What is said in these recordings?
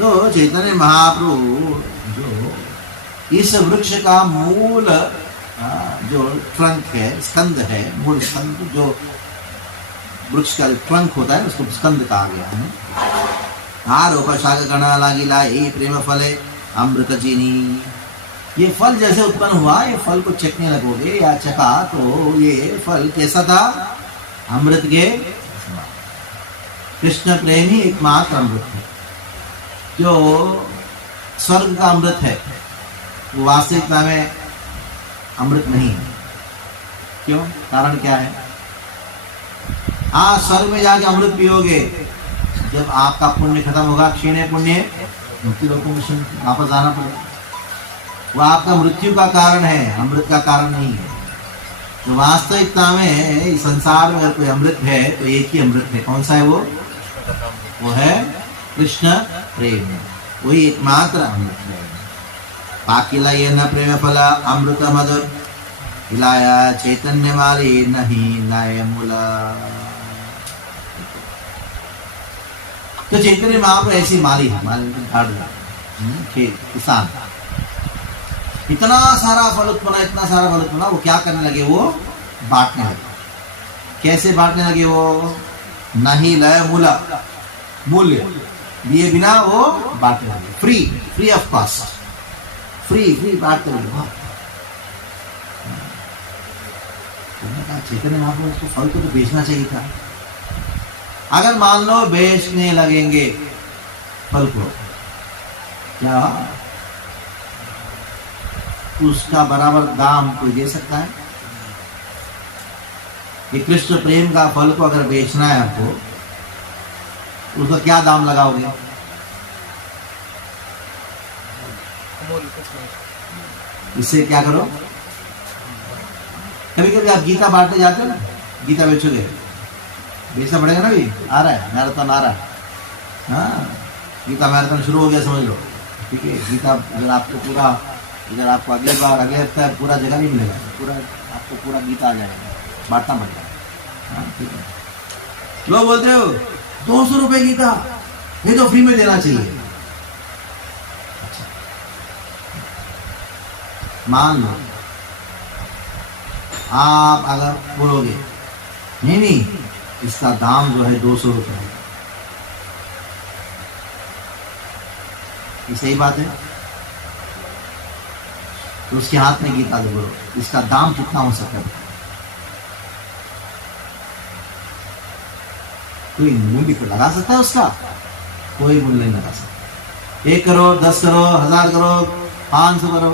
तो चैतन्य महाप्रभु जो इस वृक्ष का मूल जो ट्रंक है, स्कंद है, मूल स्कंद जो वृक्ष का ट्रंक होता है उसको स्कंद कहा गया है। आरोपशाख गणा लागिला ए प्रेम फले अमृत चीनी। ये फल जैसे उत्पन्न हुआ, ये फल को चखने लगोगे या चखा तो ये फल कैसा था? अमृत के कृष्ण प्रेम ही एकमात्र अमृत है। जो स्वर्ग का अमृत है वो वास्तविकता में अमृत नहीं है। क्यों? कारण क्या है? स्वर्ग में जाके अमृत पियोगे, जब आपका पुण्य खत्म होगा, क्षीणे पुण्य मुक्ति लोकों में वापस आना पड़ेगा। वो आपका मृत्यु का कारण है, अमृत का कारण नहीं है। तो वास्तविकता में इस संसार में अगर कोई अमृत है तो एक ही अमृत है। कौन सा है वो? वो है कृष्ण प्रेम, वही एकमात्र अमृत है। पाकिला ये न प्रेम फला अमृत मधुर हिलाया चैतन्य मारी नहीं लाय मूला। तो चैतन्य महाप्रभु ऐसी माली है, माली किसान, इतना सारा फल उत्पन्न, इतना सारा फल उत्पन्न, वो क्या करने लगे? वो बांटने लगे। कैसे बांटने लगे? वो नहीं लय मूला, मूल्य दिए बिना वो बांटने लगे, फ्री ऑफ कॉस्ट, फ्री बांटते लगे। चैतन्य महाप्रभु उसको फल को तो बेचना चाहिए था। अगर मान लो बेचने लगेंगे फल को, क्या उसका बराबर दाम कोई दे सकता है? ये कृष्ण प्रेम का फल को अगर बेचना है आपको, उसका क्या दाम लगाओगे? इससे क्या करो? कभी कभी आप गीता बांटने जाते हो ना, गीता बेचोगे, बेचना पड़ेगा ना, भी आ रहा है मैराथन आ रहा है। हाँ, गीता मैराथन शुरू हो गया समझ लो, ठीक है। गीता अगर आपको पूरा, अगर आपको अगले बार अगले हफ्ते पूरा जगह नहीं मिलेगा, पूरा आपको पूरा गीता आ जाएगा, बांटना पड़ेगा। हाँ, ठीक है। लोग बोलते हो 200 रुपए गीता, ये तो फ्री में देना चाहिए। अच्छा, मान लो आप अगर बोलोगे नहीं इसका दाम जो है 200 रुपए है, ये सही बात है, तो उसके हाथ में गीता दे, बोलो इसका दाम कितना हो सकता है? कोई मूल्य तो लगा सकता है उसका? कोई मूल्य नहीं लगा सकता। 1 करोड़, 10 करोड़, 1000 करोड़, 500 करोड़,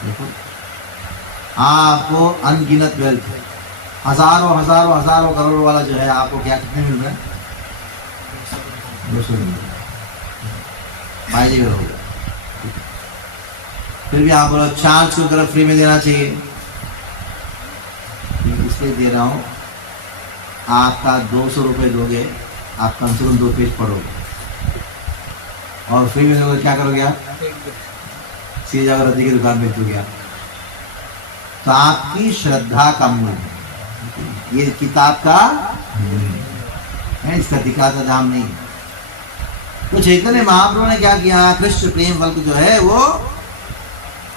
देखो आपको अनगिनत वेल्थ, हजारों करोड़ वाला जो है, आपको क्या कितने मिल रहे हैं? 200 मिल रहे हैं, फायदे में होगा। फिर भी आप बोलो 400 तरफ फ्री में देना चाहिए, इसलिए दे रहा हूं, आपका 200 रुपए दोगे, आप कम से कम 2 पेज पढ़ोगे, और फ्री में दोगे क्या करोगे आप? सीधे जाकर रद्दी की दुकान में चुके आप। तो आपकी श्रद्धा का मूल्य है, ये किताब का है, इसका दिखाता दाम नहीं। तो चैतन्य महाप्रभु ने क्या किया? कृष्ण प्रेम फल जो है वो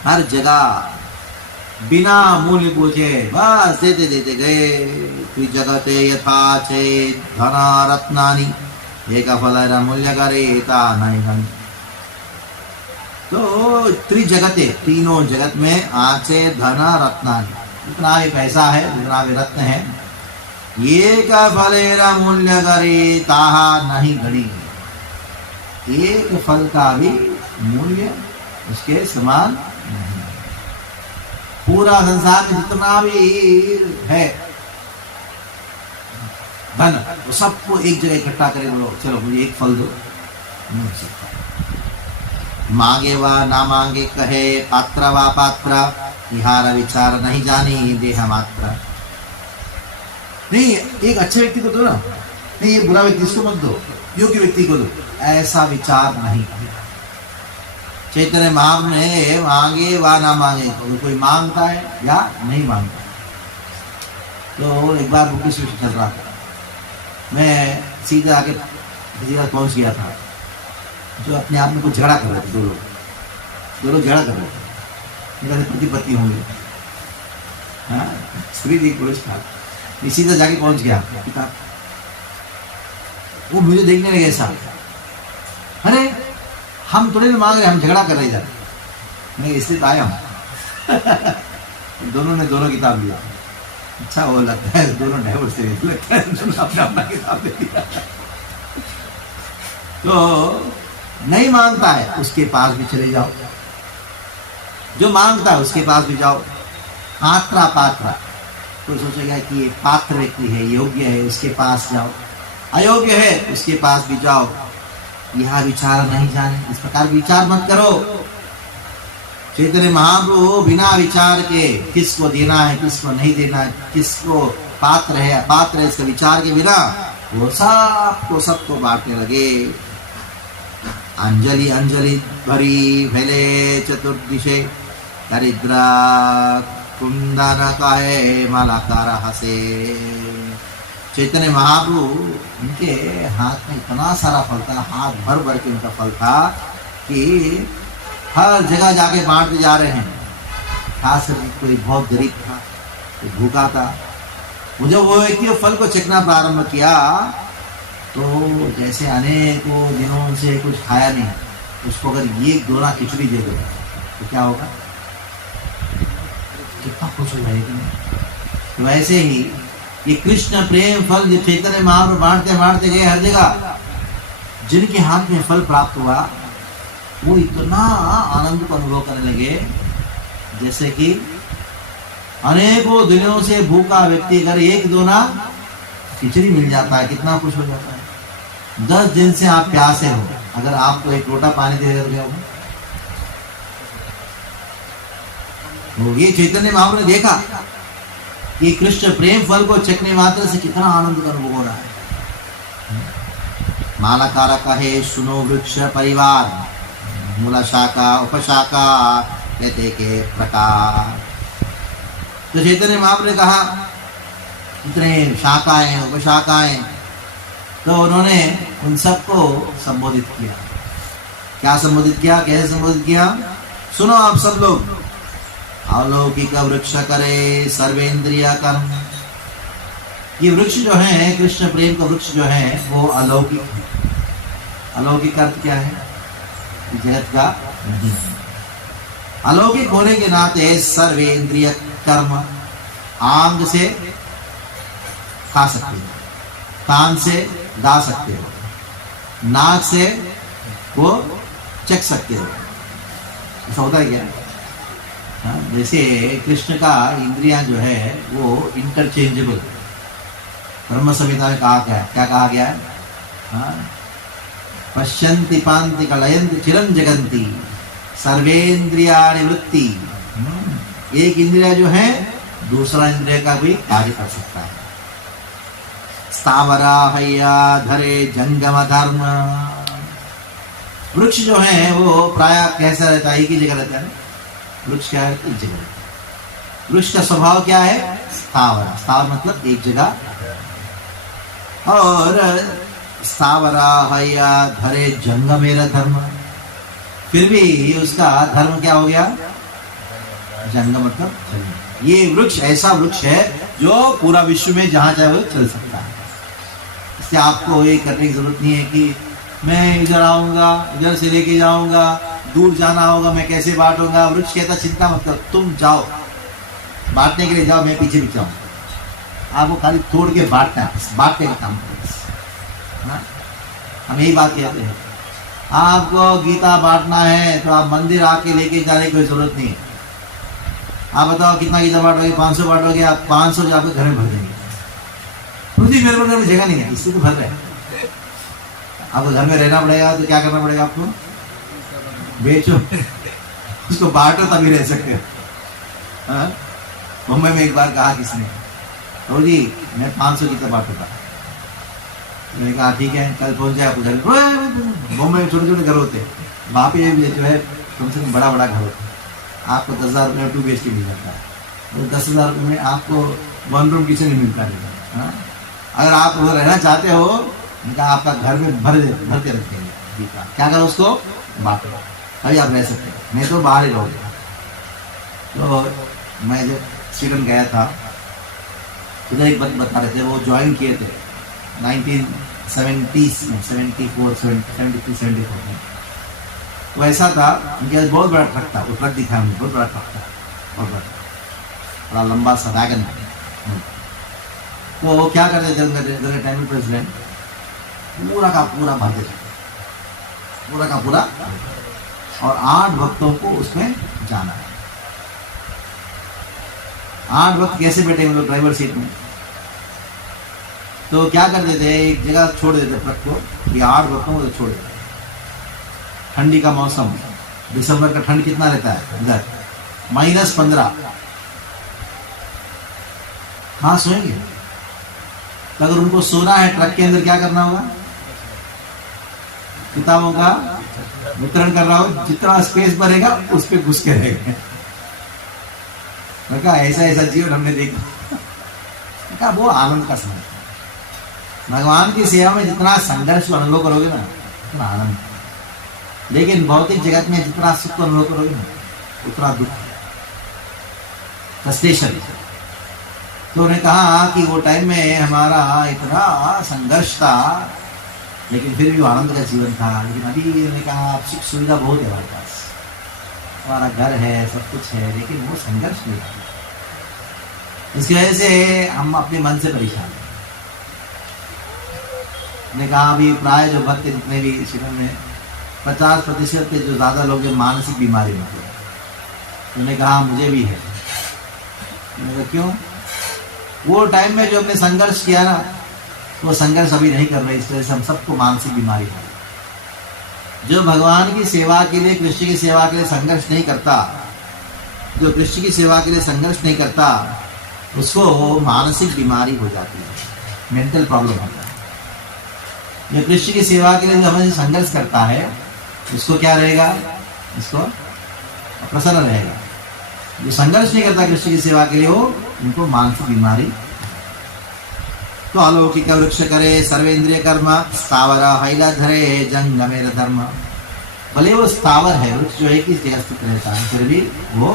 हर जगह बिना मूल्य पूछे बस देते गए। जगते यथा चेत धन रत्नानि एक फल मूल्य करेता नहीं। तो त्रिजगते, तीनों जगत में आचे धन रत्नानि, जितना भी पैसा है, जितना भी रत्न है, एक फलेरा मूल्य करेता नहीं घड़ी, एक फल का भी मूल्य उसके समान नहीं। पूरा संसार में जितना भी है धन, वो सबको एक जगह इकट्ठा करे, बोलो चलो मुझे एक फल दो, नहीं हो सकता। मांगे वा ना मांगे कहे पात्र वा पात्र, विहार विचार नहीं जाने देह मात्र। नहीं, एक अच्छे व्यक्ति को दो ना, नहीं ये बुरा व्यक्ति इसको मत दो, योग्य व्यक्ति को दो, ऐसा विचार नहीं। चैतन्य महाप्रभु ने मांगे वा ना मांगे, तो कोई मांगता है या नहीं मांगता। तो एक बार बुक स्टेशन चल रहा था, मैं सीधे आके पहुंच गया था, जो अपने आप में कुछ झगड़ा कर रहे थे, दो लोग झगड़ा कर रहे थे, मेरा पति पत्नी होंगे, हाँ, स्त्री थी पुरुष था, इसी से जाके पहुंच गया किताब, वो मुझे देखने लगे ऐसा, अरे हम थोड़े ना मांग रहे, हम झगड़ा कर रहे इधर, मैं इसलिए तो आया हूँ। दोनों ने दोनों किताब लिया, अच्छा वो लगता है दोनों डाइवोर्स से लगता है दोनों अपना अपना किताब ले लिया। तो नहीं मांगता है उसके पास भी चले जाओ, जो मांगता है उसके पास भी जाओ। आत्रा पात्रा, तो सोचेगा कि ये पात्र व्यक्ति है, योग्य है, उसके पास जाओ, अयोग्य है उसके पास भी जाओ। यह विचार नहीं जाने, इस प्रकार विचार मत करो। चैतन्य महाप्रभु बिना विचार के किसको देना है, किसको नहीं देना है, किसको पात्र है अपात्र है, इसका विचार के बिना वो सबको बांटने लगे। अंजलि अंजलि भरी भले चतुर्दिशे, दरिद्रा कुंदन काहे मालाकार हसे। चैतन्य महाप्रभु, उनके हाथ में इतना सारा फल था, हाथ भर भर के उनका फल था कि हर जगह जाके बांटते जा रहे हैं। खास कोई बहुत गरीब था, कोई भूखा था, मुझे वो व्यक्ति फल को चखना प्रारंभ किया तो जैसे अनेकों दिनों से कुछ खाया नहीं, उसको अगर ये दोना खिचड़ी दे दो तो क्या होगा, कितना खुश हो जाएगी। वैसे ही ये कृष्ण प्रेम फल जो चैतन्य महाप्रभु बांटते बांटते गए हर जगह, जिनके हाथ में फल प्राप्त हुआ वो इतना आनंद को अनुभव करने लगे जैसे कि अनेकों दिनों से भूखा व्यक्ति अगर एक दोना खिचड़ी मिल जाता है कितना खुश हो जाता है। 10 दिन से आप प्यासे हो, अगर आपको एक लोटा पानी दे रहे हो, तो ये चैतन्य महाप्रभु ने देखा कि कृष्ण प्रेम फल को चखने मात्र से कितना आनंद का अनुभव हो रहा है। मालाकार कहे सुनो वृक्ष परिवार, मूला शाखा उपशाखा लेते के प्रकार। तो चैतन्य महाप्रभु ने कहा इतने शाखाएं उपशाखाएं, तो उन्होंने उन सबको संबोधित किया। क्या संबोधित किया, कैसे संबोधित किया, सुनो आप सब लोग। अलौकिक वृक्ष करे सर्वेंद्रिय कर्म। ये वृक्ष जो है कृष्ण प्रेम का वृक्ष जो है वो अलौकिक है। अलौकिक अर्थ क्या है, जगत का नहीं। अलौकिक होने के नाते सर्वेंद्रिय कर्म, आंग से खा सकते हो, कान से गा सकते हो, नाक से वो चख सकते हो। ऐसा होता है क्या? जैसे कृष्ण का इंद्रियां जो है वो इंटरचेंजेबल। ब्रह्म संहिता में कहा गया, क्या कहा गया है, पश्यन्ति पान्ति कलयन्ति चिरं जगन्ति सर्वेन्द्रियाणि वृत्ति। एक इंद्रिया जो है दूसरा इंद्रिय का भी कार्य कर सकता है। स्थावरा हय्या धरे जंगम धर्म। वृक्ष जो है वो प्राय कैसा रहता है, एक ही जगह रहता है। वृक्ष क्या है, एक जगह। वृक्ष का स्वभाव क्या है, स्थावर। स्थावर मतलब एक जगह। और स्थावरा हय्या धरे जंगमेर धर्म, फिर भी उसका धर्म क्या हो गया, जंगम मतलब चलना। ये वृक्ष ऐसा वृक्ष है जो पूरा विश्व में जहां चाहे वो चल सकता है। इससे आपको ये करने की जरूरत नहीं है कि मैं इधर आऊंगा, इधर से लेके जाऊंगा, दूर जाना होगा, मैं कैसे बांटूंगा। वृक्ष कहता चिंता मत करो, तुम जाओ बांटने के लिए, जाओ, मैं पीछे पीछे आऊंगा। आपको खाली तोड़ के बांटना है, बांटने का काम करो। हम यही बात कहते हैं, आपको गीता बांटना है तो आप मंदिर आके लेके जाने की कोई जरूरत नहीं है। आप बताओ कितना गीता बांटोगे, 500 बांटोगे, आप 500 जाकर घर में भर देंगे। मेरे को जगह नहीं है, इससे तो भर रहे हैं। आपको घर में रहना पड़ेगा तो क्या करना पड़ेगा, आपको बेचो, उसको बांटो तभी रह सकते हो। मुंबई में एक बार कहा किसने, तो जी मैं 500 गीता बांटूंगा। मैंने कहा ठीक है, कल पहुंच जाए आपको घर। मुंबई में छोटे छोटे घर होते हैं, वहाँ पे जो है कम से कम बड़ा बड़ा घर होता है। आपको 10,000 रुपये में 2 BHK मिल जाता है, तो 10,000 रुपये में आपको 1 रूम किचन नहीं मिलता है। अगर आप वो रहना चाहते हो, इनका आपका घर में भर के रखेंगे, गीता, क्या करो उसको बांटो, अभी आप रह सकते हैं, नहीं तो बाहर ही रहोगे। तो मैं जब स्वीडन गया था, उधर एक बात बता रहे थे, वो ज्वाइन किए थे 1970s में, 74, 73, 74 में। तो ऐसा था, उनके पास बहुत बड़ा ट्रक था, वो ट्रक दिखा मुझे, बहुत बड़ा ट्रक था, बहुत बड़ा लंबा सा वैगन। तो वो क्या करते थे उनके टाइम में प्रेसिडेंट, पूरा का पूरा भरते थे, पूरा का पूरा, और 8 भक्तों को उसमें जाना है। 8 भक्त कैसे बैठे हम लोग ड्राइवर सीट में? तो क्या करते थे, एक जगह छोड़ देते ट्रक को, ये 8 भक्तों को छोड़ देते। ठंडी का मौसम, दिसंबर का ठंड कितना रहता है इधर, -15। हाँ सोएंगे। तो अगर उनको सोना है ट्रक के अंदर, क्या करना होगा? किताबों का वितरण कर रहा हो, जितना स्पेस भरेगा उस पर घुस के रहेगा। मैं कहा ऐसा ऐसा जीवन हमने देखा। कहा वो आनंद का समय, भगवान की सेवा में जितना संघर्ष अनुभव करोगे ना, उतना आनंद। लेकिन भौतिक जगत में जितना सुख अनुभव करोगे ना, उतना दुख, फ्रस्ट्रेशन। तो उन्होंने कहा कि वो टाइम में हमारा इतना संघर्ष था, लेकिन फिर भी आनंद का जीवन था। लेकिन अभी उन्होंने कहा अब सुख सुविधा बहुत है हमारे पास, हमारा घर है, सब कुछ है, लेकिन वो संघर्ष नहीं था। इसकी वजह से हम अपने मन से परेशान हैं। ने कहा अभी प्राय जो भक्त जितने भी शिविर में 50% के जो ज़्यादा लोग जो मानसिक बीमारी में थे, उन्होंने कहा मुझे भी है। मैंने कहा क्यों? वो टाइम में जो हमने संघर्ष किया ना, वो संघर्ष अभी नहीं कर रहे, इस वजह से हम सबको मानसिक बीमारी है। जो भगवान की सेवा के लिए, कृष्ण की सेवा के लिए संघर्ष नहीं करता, जो कृष्ण की सेवा के लिए संघर्ष नहीं करता, उसको मानसिक बीमारी हो जाती है, मेंटल प्रॉब्लम होता है। जो कृष्ण की सेवा के लिए हमें संघर्ष करता है, उसको क्या रहेगा? उसको प्रसन्न रहेगा। जो संघर्ष नहीं करता कृष्ण की सेवा के लिए, वो उनको मानसिक बीमारी। तो अलौकिक वृक्ष करे सर्वेंद्रिय कर्म, स्थावर हैला धरे जंगमेर धर्म। भले वो स्थावर है, वृक्ष जो है किस जगह स्थित रहता है, फिर भी वो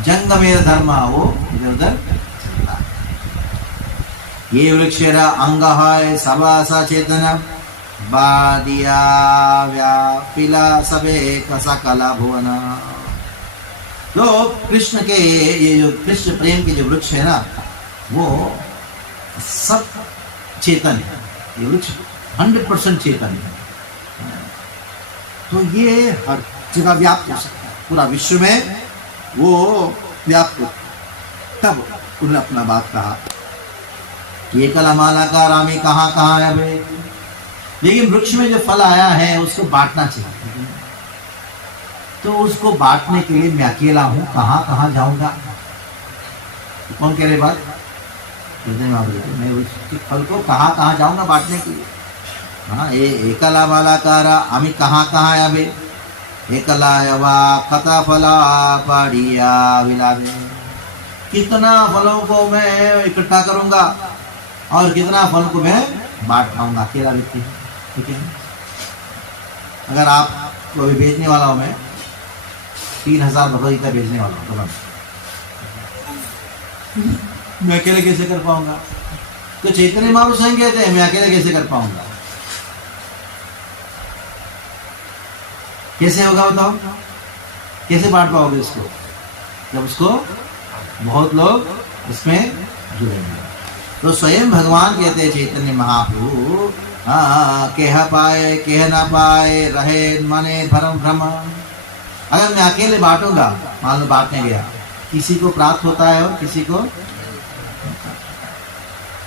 जंगमेर धर्म, वो इधर उधर चलता है। ये वृक्षेरा अंग है सबा सचेतन, बादिया व्यापिला सबे कसकला भुवन। तो कृष्ण के ये जो कृष्ण प्रेम के जो वृक्ष है ना, वो सब चेतन है। ये वृक्ष 100% चेतन है। तो ये हर जगह व्याप्त हो सकता है, पूरा विश्व में वो व्याप्त। तब उन्होंने अपना बात कहा, ये कलामाला का रामी कहाँ कहाँ है भाई। लेकिन वृक्ष में जो फल आया है उसको बांटना चाहिए। तो उसको बांटने के लिए मैं अकेला हूं, कहाँ कहाँ जाऊंगा? तो कौन कह रहे बात? मैं उसके फल को कहाँ कहाँ जाऊंगा बांटने के लिए? हाँ, ये एकला मालाकारा आमी कहाँ कहाँ आवे, एकला यवा कथा फला पाड़िया विलावे। कितना फलों को मैं इकट्ठा करूंगा और कितना फल को मैं बांट पाऊंगा, अकेला व्यक्ति। ठीक है, अगर आप को अभी बेचने वाला हूं, मैं 3000 भगवत गीता बेचने वाला हूँ, तो मैं अकेले कैसे कर पाऊंगा? तो चैतन्य महाप्रभु स्वयं कहते हैं, मैं अकेले कैसे कर पाऊंगा? कैसे होगा बताओ? कैसे बांट पाओगे इसको? जब उसको बहुत लोग इसमें जुड़ेंगे। तो स्वयं भगवान कहते हैं चैतन्य महाप्रभु, कह पाए कह ना पाए रहे मने भरम भ्रम। अगर मैं अकेले बांटूंगा, मान लो बांटने गया, किसी को प्राप्त होता है और किसी को,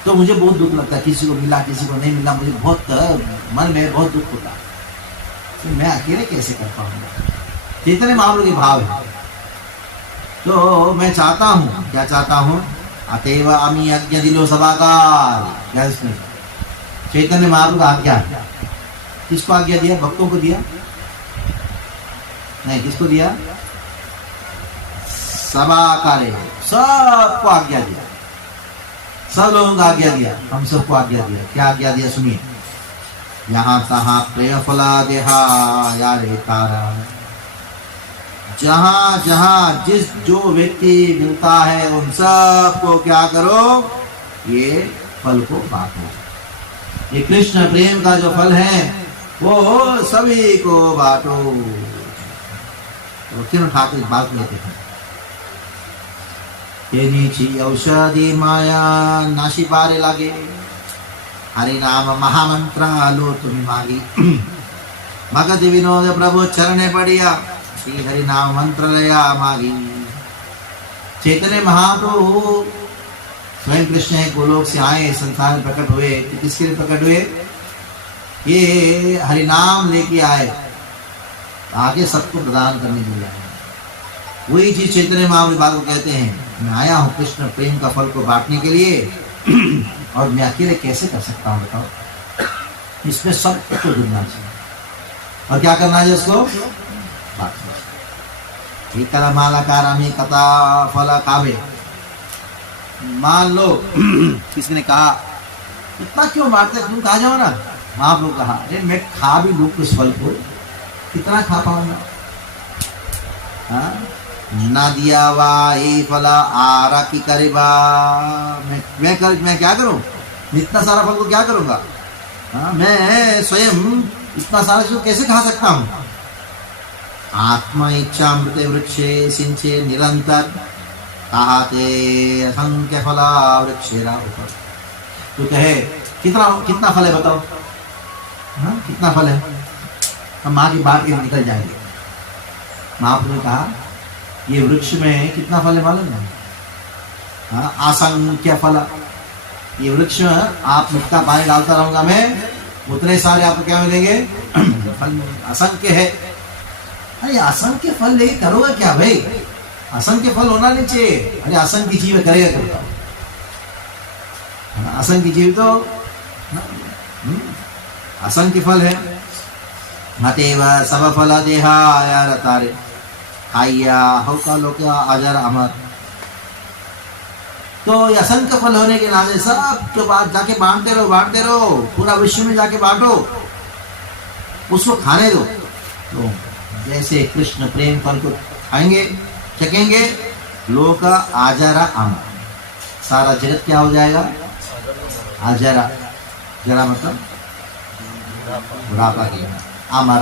तो मुझे बहुत दुख लगता है। किसी को मिला किसी को नहीं मिला, मुझे बहुत मन में बहुत दुख होता है। तो मैं अकेले कैसे कर पाऊंगा? चैतन्य महाप्रभु के भाव है। तो मैं चाहता हूँ, क्या चाहता हूँ? अतएव अमी यज्ञ दिलो सभाकार। क्या इसमें चैतन्य महाप्रभु का आज्ञा? किसको आज्ञा दिया? भक्तों को दिया? नहीं, किसको दिया? सभाकारे, सबको आज्ञा दिया, सब लोगों को आज्ञा दिया, हम सबको आज्ञा दिया। क्या आज्ञा दिया? सुनिए, यहाँ तहाँ प्रेम फला देहा या रे तारा। जहाँ जहाँ जिस जो व्यक्ति मिलता है उन सबको क्या करो, ये फल को बांटो। ये कृष्ण प्रेम का जो फल है वो सभी को बांटो। तो क्यों ठाकुर बात लेते हैं, तेनी औषधि माया नाशी पारे लागे, हरि नाम महामंत्र लो तुम मागी। भगत विनोद प्रभु चरणे पड़िया, श्री हरि नाम मंत्र लया मागी। चैतन्य महाप्रभु स्वयं कृष्ण है, गोलोक से आए, संसार में प्रकट हुए। तो किसके लिए प्रकट हुए, ये हरि नाम लेके आए, आगे सबको प्रदान करने के लिए आए। वही चीज चैतन्य महाप्रभु बात को कहते हैं, मैं आया हूँ कृष्ण प्रेम का फल को बांटने के लिए, और मैं अकेले कैसे कर सकता हूँ बताओ। इसमें सबको जुड़ना चाहिए और क्या करना है उसको बांटना। मालाकारामी कथा फला कावे। मान लो किसी ने कहा इतना क्यों बांटते, तुम कहा जाओ ना। महाप्रभु कहा अरे मैं खा भी लूँ उस फल को, कितना खा पाऊंगा। हाँ, ना दिया वा ये फला आरा की करीबा। मैं क्या करूं, इतना सारा फल को क्या करूंगा। हाँ, मैं स्वयं इतना सारा चीज कैसे खा सकता हूं। आत्मा इच्छा मृत वृक्षे सिंचे निरंतर, कहते असंख्य फला वृक्षेरा ऊपर। तो कहे कितना फल है बताओ। हाँ, कितना फल है, हम माँ की बात के निकल जाएंगे। महाप्रभु ने कहा ये वृक्ष में कितना फल है मालूम है। हाँ, असंख्य फल। ये वृक्ष आप जितना पानी डालता रहूंगा मैं, उतने सारे आपको क्या मिलेंगे, फल असंख्य है। अरे असंख्य फल लेके करोगे क्या भाई, असंख्य फल होना नहीं चाहिए। अरे असंख्य जीव करेगा क्या, असंख्य जीव तो असंख्य फल है। मतेव सब फल देहा यार तारे, आया होका लोका अजर अमर। तो असंख्य फल होने के नाते सब के बाद जाके बांटते रहो, पूरा विश्व में जाके बांटो, उसको खाने दो। तो जैसे कृष्ण प्रेम फल को खाएंगे चखेंगे, लोक आजरा अमर, सारा जगत क्या हो जाएगा, आजरा, जरा मतलब बुढ़ापा की, अमर,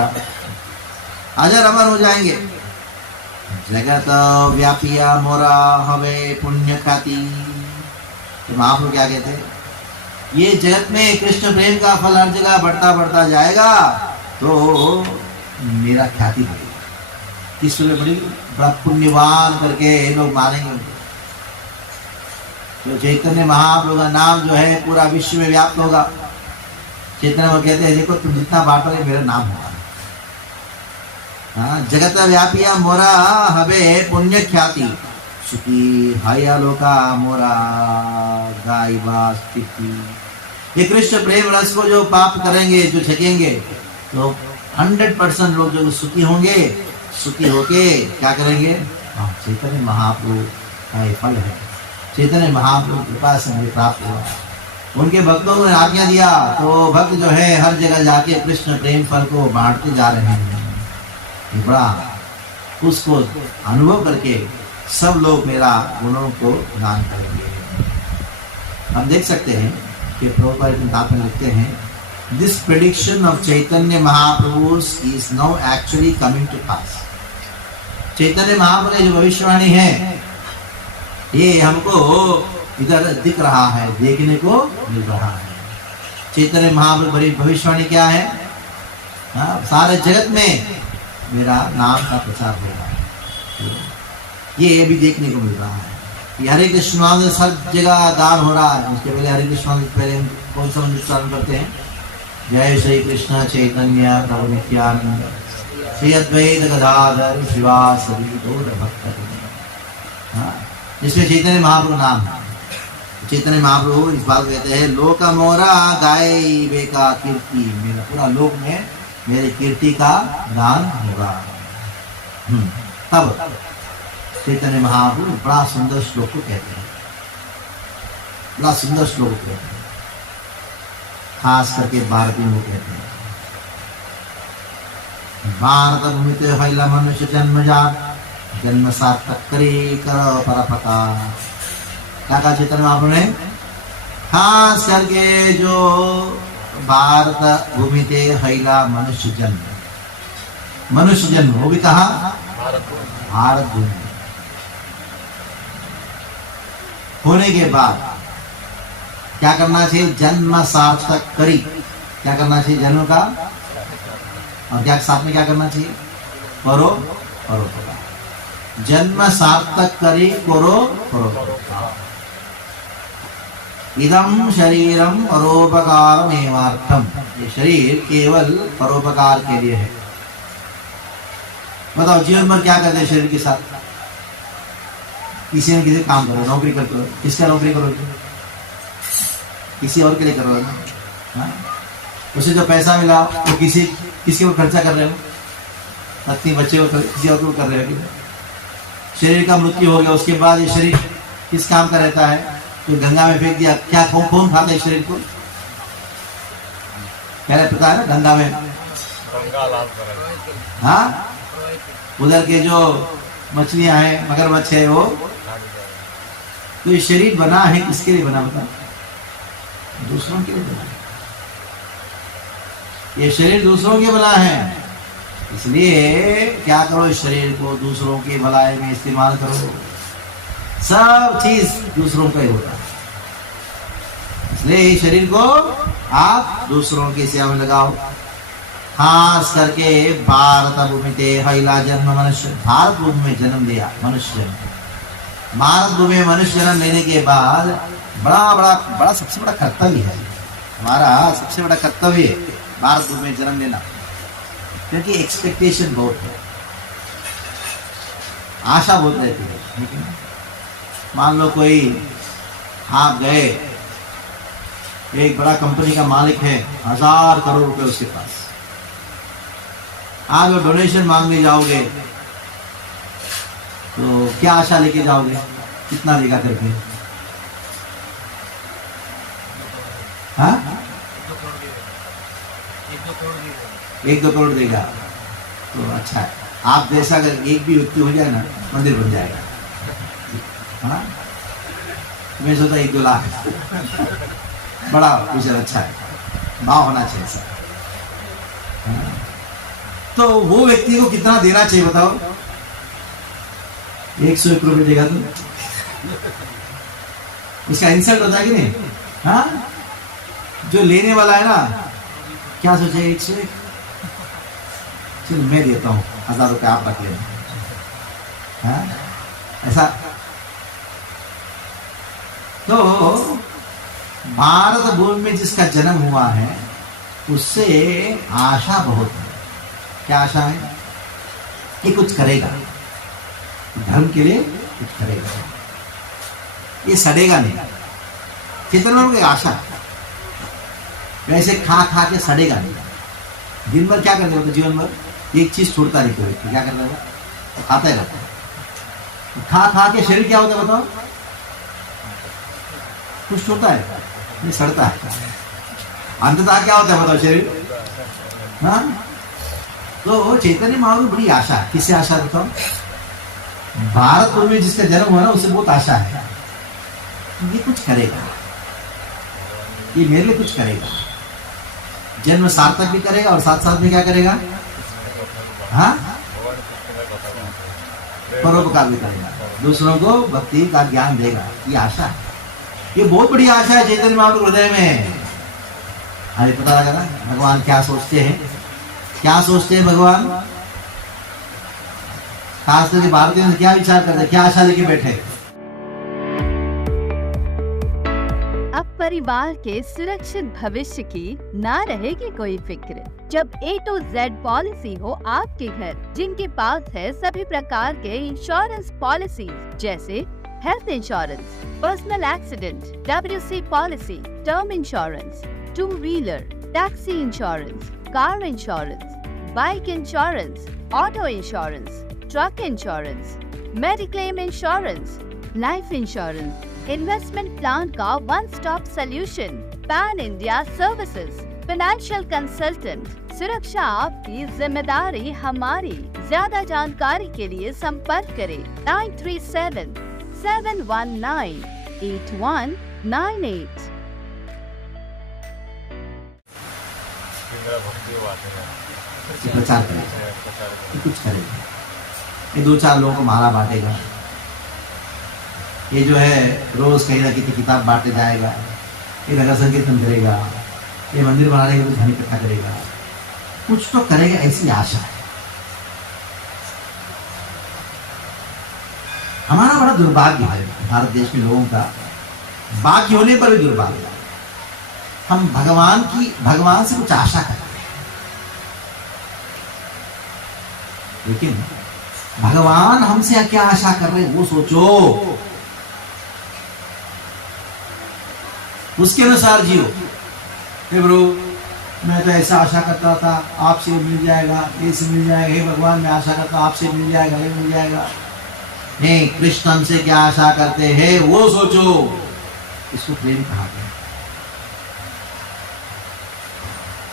अजर अमर हो जाएंगे। जगत व्यापिया मोरा हवे पुण्य ख्याति। तो महाप्रभु क्या कहते हैं, ये जगत में कृष्ण प्रेम का फल हर जगह बढ़ता जाएगा तो मेरा ख्याति बढ़ेगी। किस लिए बढ़ेगी, बड़ा पुण्यवान करके लोग मानेंगे। तो चैतन्य महाप्रभु का नाम जो है पूरा विश्व में व्याप्त होगा। चैतन्य वो कहते हैं देखो तुम जितना बांटोगे मेरा नाम होगा। हाँ, जगत व्यापिया मोरा हवे पुण्य ख्याति, सुखी हाया लोका मोरा गायबा स्थिति। ये कृष्ण प्रेम रस को जो पाप करेंगे, जो छकेंगे, तो 100% लोग जो सुखी होंगे, सुखी होके क्या करेंगे, चैतन्य महाप्रभु का ये फल है। चैतन्य महाप्रभु कृपा से मुझे प्राप्त हुआ, उनके भक्तों ने आज्ञा दिया, तो भक्त जो है हर जगह जाके कृष्ण प्रेम फल को बांटते जा रहे हैं। बड़ा उसको अनुभव करके सब लोग मेरा गुणों को दान करेंगे। हम देख सकते हैं कि प्रभुपाद किताब में लिखते हैं, this prediction of Chaitanya Mahaprabhu is now actually coming to pass. Chaitanya Mahaprabhu की जो भविष्यवाणी है ये हमको इधर दिख रहा है, देखने को मिल रहा है। चैतन्य महाप्रभु की भविष्यवाणी क्या है, सारे जगत में मेरा नाम का प्रचार हो रहा है, तो ये भी देखने को मिल रहा है। हरे कृष्ण हर जगह गान हो रहा है। उसके पहले हरे कृष्ण पहले कौन सा मंत्र उच्चारण करते हैं, जय श्री कृष्ण चैतन्य प्रभु नित्यानंद श्री अद्वैत गदाधर शिवासदि गौर भक्त। जिसमें चैतन्य महाप्रभु नाम है। चैतन्य महाप्रभु इस बात कहते हैं, लोक मोरा गाय बेका कीर्ति, मेरा पूरा लोक में मेरी कीर्ति का गान होगा। तब चैतन्य महाप्रभु बड़ा सुंदर श्लोक को कहते हैं, बड़ा सुंदर श्लोक कहते हैं। खास करके भारतीयों को कहते हैं। भारत भूमिते हैला मनुष्य जन्मजात, जन्म सार्थक करे कर परोपकार। क्या कहा चैतन्य महाप्रभु ने? खास करके जो भारत भूमिते हैला मनुष्य जन्म, मनुष्य जन्म, वो भी कहा भारत भूमि होने के बाद क्या करना चाहिए? जन्म सार्थक करी। क्या करना चाहिए? जन्म का, और क्या साथ में क्या करना चाहिए? परोपकार। जन्म सार्थक करी करो परोपकार। इदम शरीरम परोपकार एवार्थम। ये शरीर केवल परोपकार के लिए है। बताओ जीवन भर क्या करते हैं शरीर के साथ? किसी न किसी काम करो, नौकरी करते हो, किसका नौकरी करोगे? किसी और के लिए करो ना। उसे जो पैसा मिला वो किसी को खर्चा कर रहे हो, पत्नी बच्चे को किसी और को कर रहे हो। शरीर का मृत्यु हो गया, उसके बाद ये शरीर किस काम का रहता है? तो गंगा में फेंक दिया। क्या कौन खाता है शरीर को? क्या पता है ना? गंगा में, हाँ, उधर के जो मछलियां हैं, मगरमच्छ है, वो तो ये शरीर बना है किसके लिए बना? बता, दूसरों के लिए बना। ये शरीर दूसरों के बना है, इसलिए क्या करो? इस शरीर को दूसरों की भलाई में इस्तेमाल करो। सब चीज दूसरों का ही होता है, इसलिए इस शरीर को आप दूसरों की सेवा में लगाओ। खास करके भारत भूमि ते हैला जन्म मनुष्य, भारत भूमि में जन्म लिया मनुष्य जन्म। भारत भूमि में मनुष्य जन्म लेने के बाद बड़ा सबसे बड़ा कर्तव्य है हमारा, सबसे बड़ा कर्तव्य है भारत भूमि में जन्म लेना। क्योंकि एक्सपेक्टेशन बहुत है, आशा बहुत रहती है। मान लो कोई आप गए, एक बड़ा कंपनी का मालिक है, 1000 करोड़ रुपए उसके पास, आप डोनेशन मांगने जाओगे तो क्या आशा लेके जाओगे? कितना देगा करके? हाँ, 1-2 करोड़ देगा तो अच्छा है। आप जैसा अगर एक भी व्यक्ति हो जाए ना, मंदिर बन जाएगा। हाँ, मैं सोचा 1-2 लाख बड़ा विचार, अच्छा है, भाव होना चाहिए सर। हाँ? तो वो व्यक्ति को कितना देना चाहिए बताओ? 101 रुपये देगा तो उसका इंसल्ट होता है कि नहीं? हाँ, जो लेने वाला है ना, क्या सोचे? 101, चलो मैं देता हूँ 1000 रुपये, आप रख लेना। हाँ, ऐसा। तो भारत भूमि में जिसका जन्म हुआ है उससे आशा बहुत है। क्या आशा है? कि कुछ करेगा, धर्म के लिए कुछ करेगा, ये सड़ेगा नहीं। कितने लोगों की आशा वैसे खा के सड़ेगा नहीं। दिन भर क्या करते हो? जीवन भर एक चीज छोड़ता नहीं कोई, क्या करता है? तो खाता ही रहता है। खा के शरीर क्या होता है बताओ? कुछ होता है नहीं, सड़ता है। अंततः क्या होता है बताओ? शरीर। हाँ, तो चैतन्य महाप्रभु बड़ी आशा है। किससे आशा बताओ? भारत भूमि में जिसका जन्म हुआ ना, उससे बहुत आशा है, ये कुछ करेगा, ये मेरे लिए कुछ करेगा। जन्म सार्थक भी करेगा और साथ साथ में क्या करेगा? हाँ, परोपकार भी करेगा, दूसरों को भक्ति का ज्ञान देगा। ये आशा है, ये बहुत बड़ी आशा है चैतन्य महाप्रभु हृदय में। अरे पता लगा ना भगवान क्या सोचते हैं? क्या सोचते हैं भगवान? खास करके भारतीयों से क्या विचार करते हैं, क्या आशा लेके बैठे? अब परिवार के सुरक्षित भविष्य की ना रहेगी कोई फिक्र, जब A to Z पॉलिसी हो आपके घर, जिनके पास है सभी प्रकार के इंश्योरेंस पॉलिसी जैसे health insurance, personal accident, WC policy, term insurance, two wheeler, taxi insurance, car insurance, bike insurance, auto insurance, truck insurance, mediclaim insurance, life insurance, investment plan का one stop solution, pan India services, financial consultant. सुरक्षा आपकी जिम्मेदारी हमारी। ज्यादा जानकारी के लिए संपर्क करें 9377198198। प्रचार करेगा, कुछ करेगा, ये 2-4 लोगों को माला बांटेगा, ये जो है रोज कहीं ना कहीं किताब बांटे जाएगा, ये नगर संकीर्तन करेगा, ये मंदिर बनाने के लिए धन इकट्ठा करेगा, कुछ तो करेगा, ऐसी आशा है। हमारा बड़ा दुर्भाग्य है भारत देश में लोगों का, बाकी होने पर भी दुर्भाग्य है। हम भगवान से कुछ आशा करते हैं, लेकिन भगवान हमसे क्या आशा कर रहे हैं वो सोचो, उसके अनुसार जियो। हे प्रभु, मैं तो ऐसा आशा करता था आपसे मिल जाएगा, ऐसे मिल जाएगा, हे भगवान मैं आशा करता आपसे मिल जाएगा, ये मिल जाएगा। नहीं, कृष्ण हमसे क्या आशा करते हैं वो सोचो। इसको प्रेम कहा गया।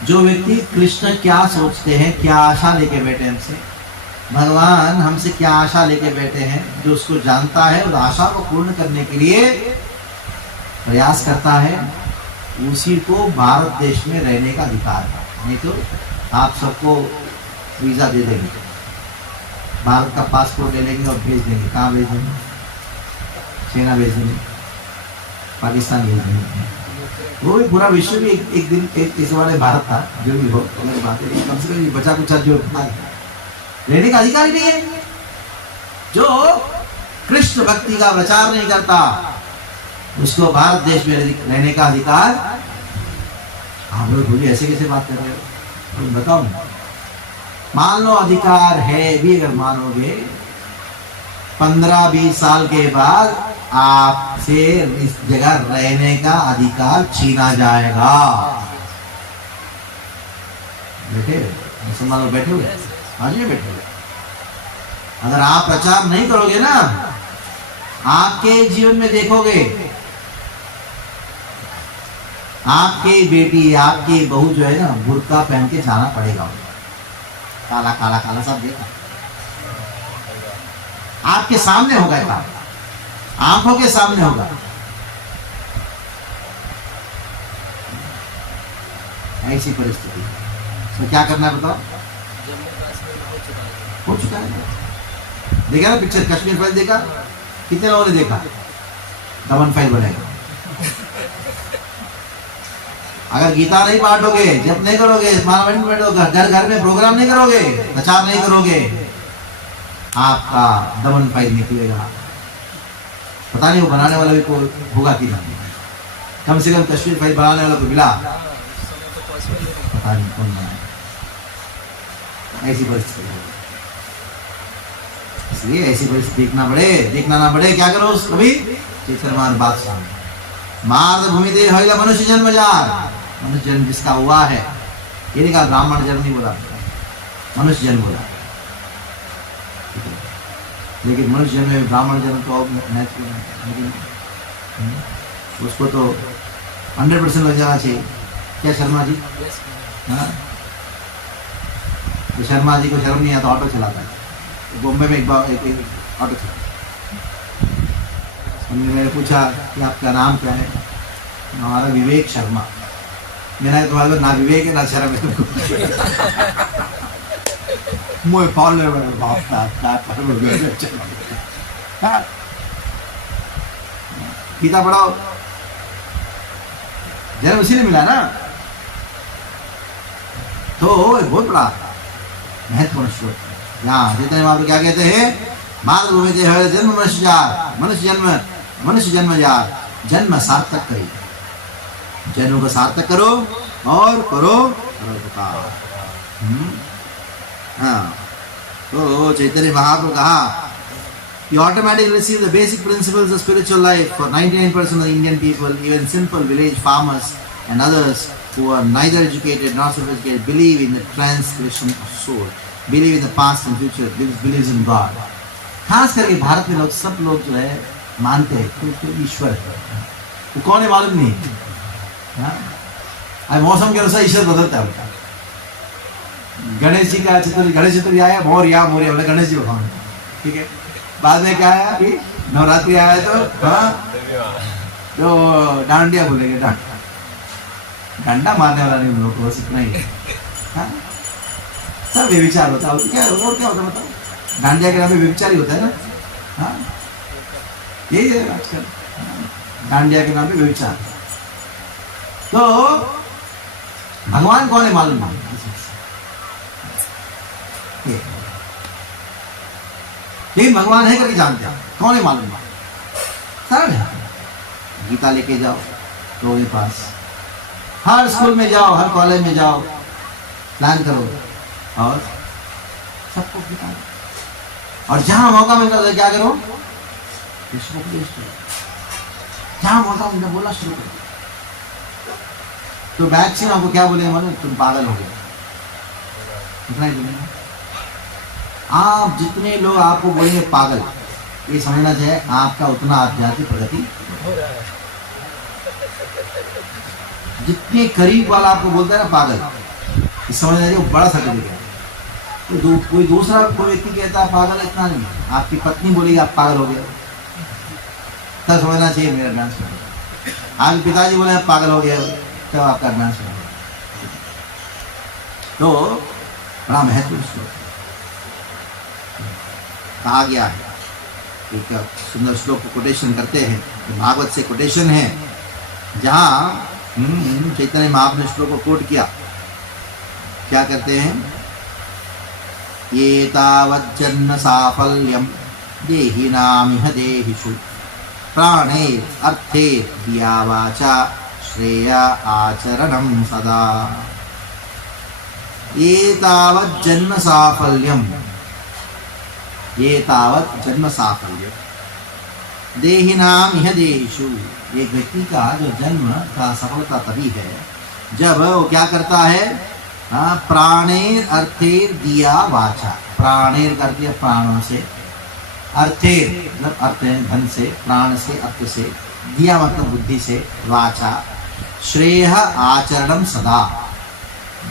जो व्यक्ति कृष्ण क्या सोचते हैं, क्या आशा लेके बैठे हमसे, भगवान हमसे क्या आशा लेके बैठे हैं, जो उसको जानता है उस आशा को पूर्ण करने के लिए प्रयास करता है, उसी को भारत देश में रहने का अधिकार है। नहीं तो आप सबको वीजा दे देंगे, भारत का पासपोर्ट ले लेंगे और भेज देंगे। कहाँ भेज देंगे? चाइना भेज देंगे, पाकिस्तान भेज देंगे। वो भी पूरा विश्व भी एक दिन इस वाले भारत था, जो भी हो अगर बात है, कम से कम बचा कुछ जो रहने का अधिकार ही नहीं है। जो कृष्ण भक्ति का प्रचार नहीं करता उसको भारत देश में रहने का अधिकार। आप लोग बोलिए ऐसे कैसे बात कर रहे हो, तुम बताओ। मान लो अधिकार है भी, अगर मानोगे 15-20 साल के बाद आपसे इस जगह रहने का अधिकार छीना जाएगा। बैठे मुसलमान लोग बैठे हुए, आज ये बैठे हुए। अगर आप प्रचार नहीं करोगे ना, आपके जीवन में देखोगे आपकी बेटी, आपकी बहू जो है ना, बुर्का पहन के जाना पड़ेगा। काला काला काला सब देखा, आपके सामने होगा, काम आंखों के सामने होगा। ऐसी परिस्थिति तो क्या करना है बताओ? हो चुका है। देखा ना पिक्चर कश्मीर फाइल देखा? कितने लोगों ने देखा? दमन फाइल बनेगा। अगर गीता नहीं बांटोगे, जब नहीं करोगे, पार्लियामेंट में बैठोगे, घर घर में प्रोग्राम नहीं करोगे, प्रचार नहीं करोगे, आपका दमन फाइल निकलेगा। पता नहीं वो बनाने वाला भी कोई होगा कि नहीं। कम से कम कश्मीर फाइल बनाने वाला को मिला, पता नहीं कौन बना। ऐसी परिस्थिति है, इसलिए ऐसी परिस्थिति देखना ना पड़े। क्या करो कभी चित्रमान बात सुन, मार्द भूमि दे होइला मनुष्य जन्म जार। मनुष्य जन्म जिसका हुआ है, ये नहीं कहा ब्राह्मण जन्म नहीं बोला, मनुष्य जन्म बोला। लेकिन मनुष्य जन्म में ब्राह्मण जन्म तो नेचुरल, उसको तो 100% लग जाना चाहिए। क्या शर्मा जी? हाँ, तो शर्मा जी को शर्म नहीं आता, ऑटो चलाता है। बॉम्बे में एक ऑटो चला, मैंने पूछा कि आपका नाम क्या है? हमारा विवेक शर्मा। मैंने तुम्हारा ना विवेक है ना शर्म है तुमको। मुझे फॉलो गीता पढ़ाओ, जन्म उसी ने मिला ना, तो बहुत बड़ा महत्वपूर्ण श्लोक। यहाँ जितने वहां क्या कहते हैं? मातृभूमि दे जन्म मनुष्य जन्म जार, जन्म सार्थक करिए, जन्म को सार्थक करो और करो परोपकार। हाँ, तो चैतन्य महाप्रभु कहा, you automatically receive the basic principles of spiritual life for 99% of the Indian people, even simple village farmers and others who are neither educated nor sophisticated, believe in the transgression of soul, believe in the past and future, believes in God. खास करके भारत में लोग, सब लोग जो है मानते हैं कि ईश्वर है। वो कौन है मालूम नहीं, हाँ? अब मौसम के अनुसार ईश्वर बदलता है उनका। गणेश जी का चतुर्थी, गणेश चतुर्थी आया, मोरिया मोरिया बोले गणेश जी भगवान, ठीक है। बाद में क्या आया, अभी नवरात्रि आया तो हाँ तो डांडिया बोलेंगे, डंडा मारने वाला नहीं, लोग बस इतना ही है। हाँ? सब व्यभिचार होता है, क्या और क्या होता है बताओ? डांडिया के नाम पे व्यभिचार ही होता है ना। हाँ यही है आजकल, डांडिया के नाम पे व्यभिचार। तो भगवान कौन है मालूम नहीं, लेकिन भगवान है करके जानते हैं, कौन है मालूम नहीं, सरल है। गीता लेके जाओ लोगों के पास, हर स्कूल में जाओ, हर कॉलेज में जाओ, प्लान करो और सबको गीता दो। और जहां मौका मिलता है क्या करो, कृष्ण को उपदेश करो। जहां मौका मिलता बोलना शुरू करो। तो मैक्सिमम आपको क्या बोले, मानो तुम पागल हो गए, इतना ही बोलेंगे। आप जितने लोग आपको बोलेंगे पागल, ये समझना चाहिए आपका उतना आध्यात्मिक प्रगति। जितने करीब वाला आपको बोलता है ना पागल, ये समझना चाहिए वो बड़ा सर्टिफिकेट है। तो कोई दूसरा कोई व्यक्ति कहता है पागल, इतना नहीं। आपकी पत्नी बोलेगी आप पागल हो गए, तब समझना चाहिए मेरा डांस करना। आपके पिताजी बोले आप पागल हो गए, तब आपका डांस करना। तो बड़ा महत्वपूर्ण श्लोक कहा गया है। एक सुंदर श्लोक को कोटेशन करते हैं, तो भागवत से कोटेशन है, जहाँ चैतन्य महाप्रभु ने श्लोक को कोट किया। क्या करते हैं, ये तावज्जन्म साफल्यम देहिनामिह देहिषु प्राणे अर्थे दिया वाचा श्रेया आचरणम सदा। ये तावत् जन्म साफल्यम, ये तावत् जन्म साफल्य देहिनाम इह देहिषु। एक व्यक्ति का जो जन्म का सफलता तभी है जब वो क्या करता है, प्राणेर अर्थेर दिया वाचा। प्राणेर करती है प्राणों से, अर्थेर मतलब अर्थ है धन से, प्राण से अर्थ से, दिया मतलब बुद्धि से, वाचा श्रेय आचरणम सदा।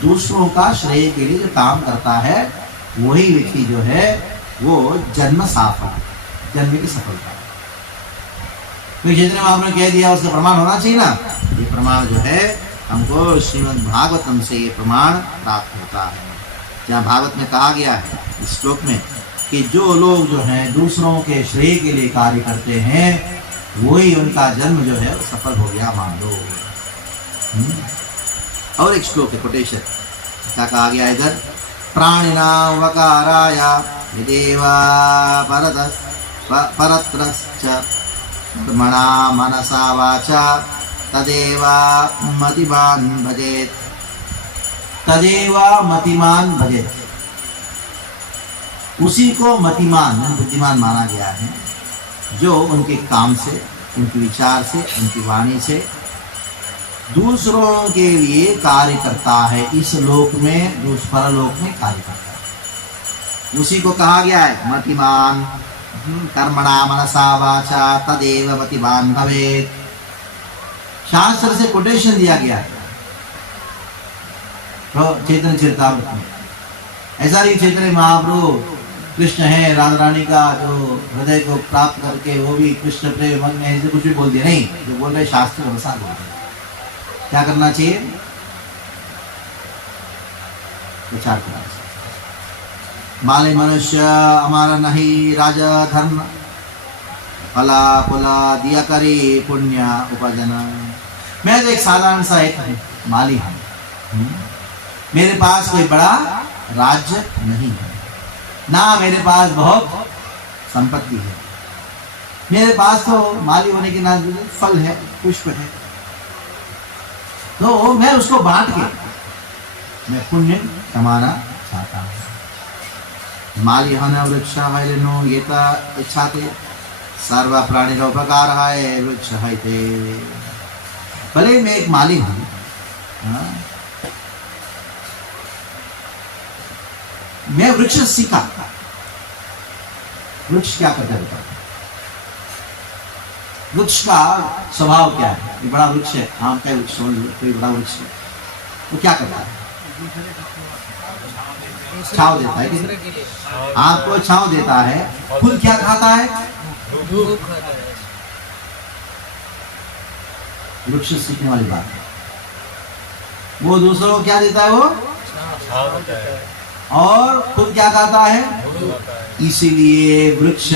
दूसरों का श्रेय के लिए जो काम करता है वही व्यक्ति जो है वो जन्म साफल, जन्म की सफलता। तो चैतन्य महाप्रभु ने कह दिया, उसका प्रमाण होना चाहिए ना। ये प्रमाण जो है हमको श्रीमद् भागवतम से ये प्रमाण प्राप्त होता है, जहाँ भागवत में कहा गया है इस श्लोक में कि जो लोग जो हैं दूसरों के श्रेय के लिए कार्य करते हैं वही उनका जन्म जो है सफल हो गया मान लो। और एक श्लोक है कोटेशन, क्या कहा गया इधर, प्राणिनां वकाराय यदेवा परत्रश्च कर्मणा मनसा वाचा तदेवा मतिमान भजेत। तदेवा मतिमान भजेत, उसी को मतिमान बुद्धिमान माना गया है जो उनके काम से, उनके विचार से, उनकी वाणी से दूसरों के लिए कार्य करता है। इस लोक में, दूसरे परलोक में कार्य करता है, उसी को कहा गया है मतिमान। कर्मणा मनसा वाचा तदेव मतिमान भवेत्। शास्त्र से कोटेशन दिया गया है तो चैतन्य चरितामृत में। ऐसा नहीं चैतन्य महाप्रभु कृष्ण है, राधा रानी का जो हृदय को प्राप्त करके वो भी कृष्ण प्रेम मन में ऐसे कुछ भी बोल दिया, नहीं। जो बोल रहे शास्त्र अनुसार बोल रहे। क्या करना चाहिए, विचार करना चाहिए। माले मनुष्य हमारा नहीं राजा धर्म, फला पुला दिया करी पुण्य उपार्जन। मैं तो एक साधारण सा एक माली हूँ, मेरे पास कोई बड़ा राज्य नहीं है, ना मेरे पास बहुत संपत्ति है। मेरे पास तो माली होने के नाते फल है, पुष्प है, तो मैं उसको बांट के मैं पुण्य कमाना चाहता हूँ। माली हन वृक्ष है नो ये इच्छा थे, सर्व प्राणी का उपकार है वृक्ष है थे। भले मैं एक माली हूँ, मैं वृक्ष सीखा। वृक्ष क्या करते होता है, वृक्ष का स्वभाव क्या है? ये बड़ा वृक्ष है, आम का वृक्ष, कोई बड़ा वृक्ष है, वो क्या करता है? छांव देता है कि आपको छांव देता है। फूल क्या खाता है? धूप खाता है। वृक्ष सीखने वाली बात है। वो दूसरों को क्या देता है? वो छांव देता है और खुद क्या खाता है? इसीलिए वृक्ष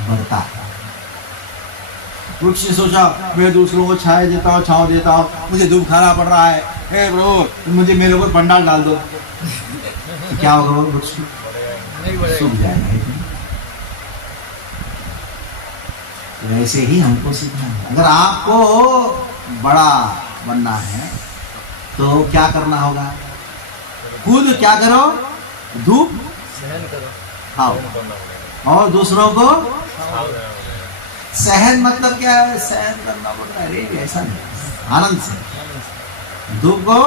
बढ़ता है। वृक्ष ने सोचा मैं दूसरों को छाया देता हूँ, छांव देता हूँ, मुझे धूप खाना पड़ रहा है, हे प्रभु मुझे मेरे को पंडाल डाल दो, तो क्या होगा? वो वृक्ष सूख जाएगा। वैसे ही हमको सीखना है। अगर आपको बड़ा बनना है तो क्या करना होगा? खुद क्या करो? धूप सहन करो, खाओ और दूसरों को सहन। मतलब क्या है? सहन करना पड़ता है। अरे ऐसा नहीं, आनंद से धूप को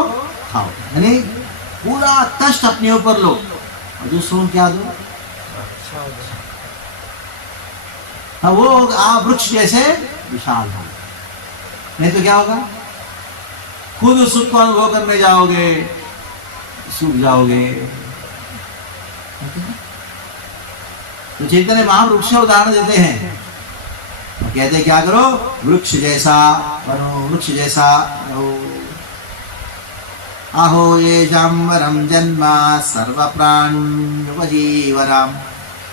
खाओ, यानी पूरा कष्ट अपने ऊपर लो और दूसरों को क्या दो? हाँ, वो आप वृक्ष जैसे विशाल हो। नहीं तो क्या होगा? खुद सुख को अनुभव करने जाओगे, सूख जाओगे। तो चैतन्य महावृक्ष उदाहरण देते हैं, तो कहते क्या करो? वृक्ष जैसा बनो, वृक्ष जैसा रहो। अहो ये जाम्बरम जन्मा सर्व प्राण्युपजीवनम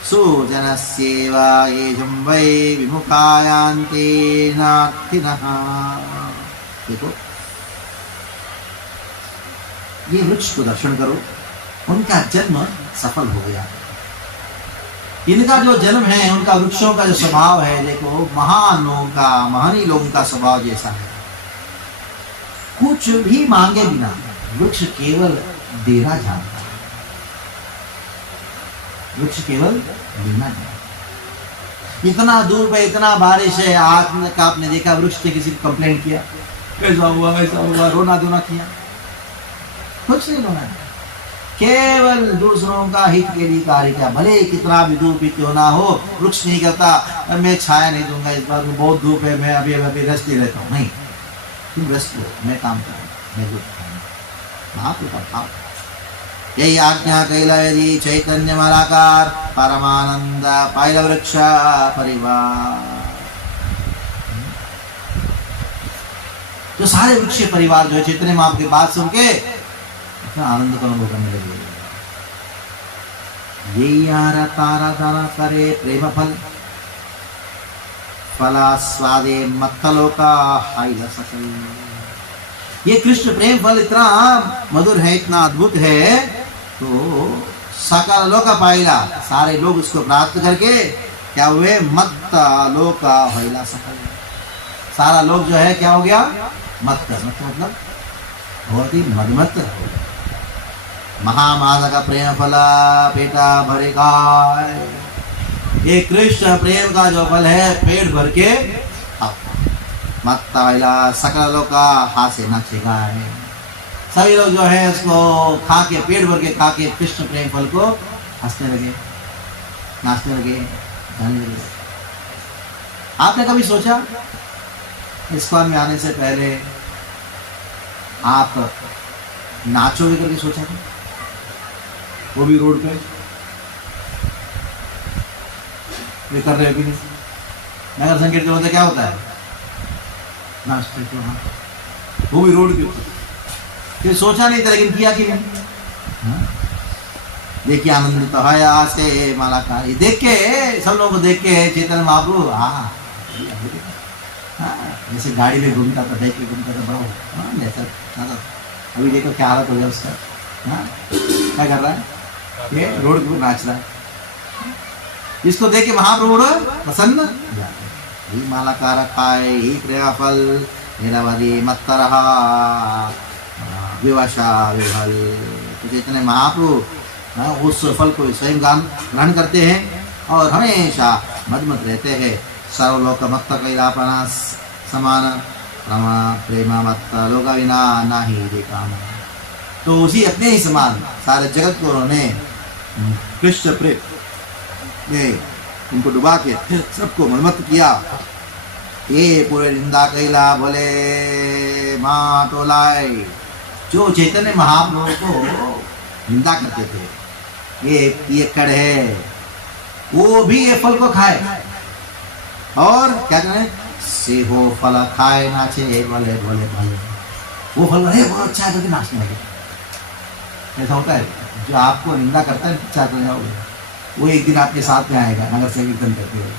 सुजनस्येव ये जम्बै विमुखायान्ते नार्थिनः। देखो ये वृक्ष को दर्शन करो, उनका जन्म सफल हो गया। इनका जो जन्म है, उनका वृक्षों का जो स्वभाव है, देखो महान लोगों का, महानी लोगों का स्वभाव जैसा है। कुछ भी मांगे बिना वृक्ष केवल देना जानता है। वृक्ष केवल देना जानता है। इतना दूर पे इतना बारिश है, आपने देखा वृक्ष ने किसी को कंप्लेंट किया, ऐसा हुआ, रोना धोना किया? कुछ नहीं रोना, केवल दूसरों का हित के लिए कार्य किया। भले कितना भी धूप क्यों ना हो, वृक्ष नहीं कहता मैं छाया नहीं दूंगा इस बार, बहुत धूप है, मैं अभी रेस्ट ले लेता हूँ। नहीं, तुम रेस्ट लो, मैं काम करूँ, मैं धूप खाऊँ। यही आज्ञा कैलायदी चैतन्य मालाकार परमानंद पायल वृक्ष परिवार। तो सारे वृक्ष परिवार जो है चैतन्य माँ की बात सुन के आनंद का अनुभव करने लगे। ये यारा तारा दाना करे प्रेम फल फलास्वादे मत्तलोका हाइला सकल। ये कृष्ण प्रेम फल इतना मधुर है, इतना अद्भुत है, तो सकल लोका पाइला, सारे लोग उसको प्राप्त करके क्या हुए? मत्त लोका हाइला सकल। सारा लोग जो है क्या हो गया? मत्त, मतलब बहुत ही मदमत्त हो गया। महामादक प्रेम फला पेटा भरे गाय। ये कृष्ण प्रेम का जो फल है, पेट भर के मत्ता सकल लोग का हाथ से नाचेगा। सभी लोग जो है उसको खा के, पेट भर के खा के कृष्ण प्रेम फल को हंसने लगे, नाचने लगे, गाने लगे। आपने कभी सोचा इस्कॉन में आने से पहले आप नाचोगे करके सोचा था? वो भी रोड पे ये कर रहे हो कि नहीं? नगर संकीर्तन होता क्या होता है? नाचते तो हाँ, वो भी रोड के ऊपर। ये सोचा नहीं था, लेकिन किया कि नहीं? देखिए आनंदित है से मालाकार। ये देख के, सब लोगों को देख के चैतन्य महाप्रभु जैसे गाड़ी में घूमता था, देख के घूमता था, बड़ा जैसा। अभी देखो क्या हालत हो गया उसका। क्या कर रहा है? ये रोड पर नाच रहा है। इसको देख के महाप्रभु प्रसन्न ही मालाकार खाए ही प्रेमा फल निरवधि मत रहा विवशा विभल। तो चैतन्य महाप्रभु उस फल को स्वयं ग्रहण करते हैं और हमेशा मदमत रहते हैं। सर्वलोक मत्त कैलापना समान प्रमा प्रेमा मत्त लोक विना नाही देखा। तो उसी अपने ही समान सारे जगत को उन्होंने कृष्ण प्रेम ने उनको डुबा के सबको मनमत किया। ये पूरे निंदा कैला बोले माँ तो लाए। जो चैतन्य महाप्रभु को निंदा करते थे ये पियक्कड़ है, वो भी ये फल को खाए और क्या करें, से हो फल खाए नाचे भले भले भले। वो फल अरे बहुत अच्छा है, तो नाचने लगे। ऐसा होता है, जो आपको निंदा करता है अच्छा कर जाओगे, वो एक दिन आपके साथ में आएगा नगर संकीर्तन करते हुए,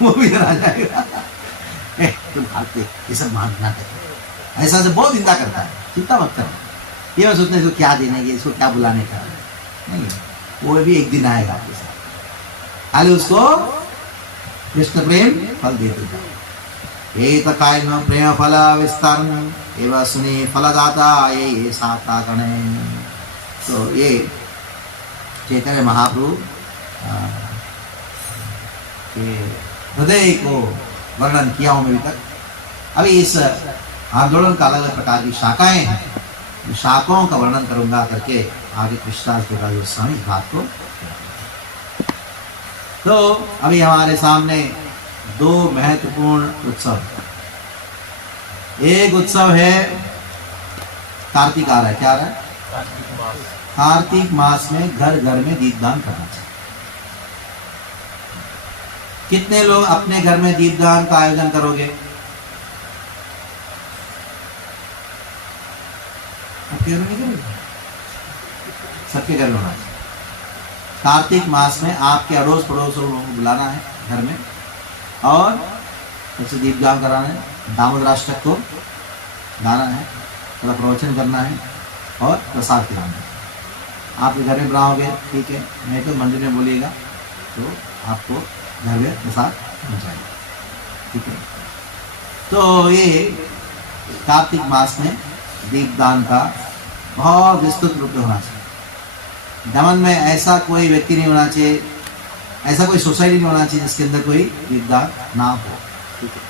वो भी आ जाएगा। तुम खाते ये सब मानना करते, ऐसा से बहुत निंदा करता है। चिंता मत करना, ये मैं सोचते इसको क्या देने के, इसको क्या बुलाने का नहीं, वो भी एक दिन आएगा आपके साथ। खाली उसको कृष्ण प्रेम फल दे देगा। ये तकाय न प्रेम फल विस्तारन एवं सुनी फलदाता ये साता गणे। तो ये चैतन्य महाप्रभु के हृदय को वर्णन किया हूं अभी तक। अभी इस आंदोलन का अलग अलग प्रकार की शाखाएं हैं, शाखाओं का वर्णन करूंगा करके आगे कृष्णदास देवराज गोस्वामी इस बात को। तो अभी हमारे सामने दो महत्वपूर्ण उत्सव, एक उत्सव है कार्तिक आ रहा है, क्या आ रहा है, कार्तिक मास में घर घर में दीपदान करना चाहिए। कितने लोग अपने घर में दीपदान का आयोजन करोगे? आपके घर में नहीं करोगे, सबके घर में होना चाहिए। कार्तिक मास में आपके अड़ोस पड़ोस लोगों को बुलाना है घर में, और उससे दीपदान कराना है, दामोदराष्टक को गाना है, थोड़ा प्रवचन करना है और प्रसाद खिलाना है। आपके घर में बुलाओगे ठीक है, नहीं तो मंदिर में बोलिएगा तो आपको घर में प्रसाद पहुँचाएगा, ठीक है। तो ये कार्तिक मास में दीपदान का बहुत विस्तृत रूप में होना चाहिए। दमन में ऐसा कोई व्यक्ति नहीं होना चाहिए, ऐसा कोई सोसाइटी नहीं होना चाहिए जिसके अंदर कोई दीपदान ना हो, ठीक है।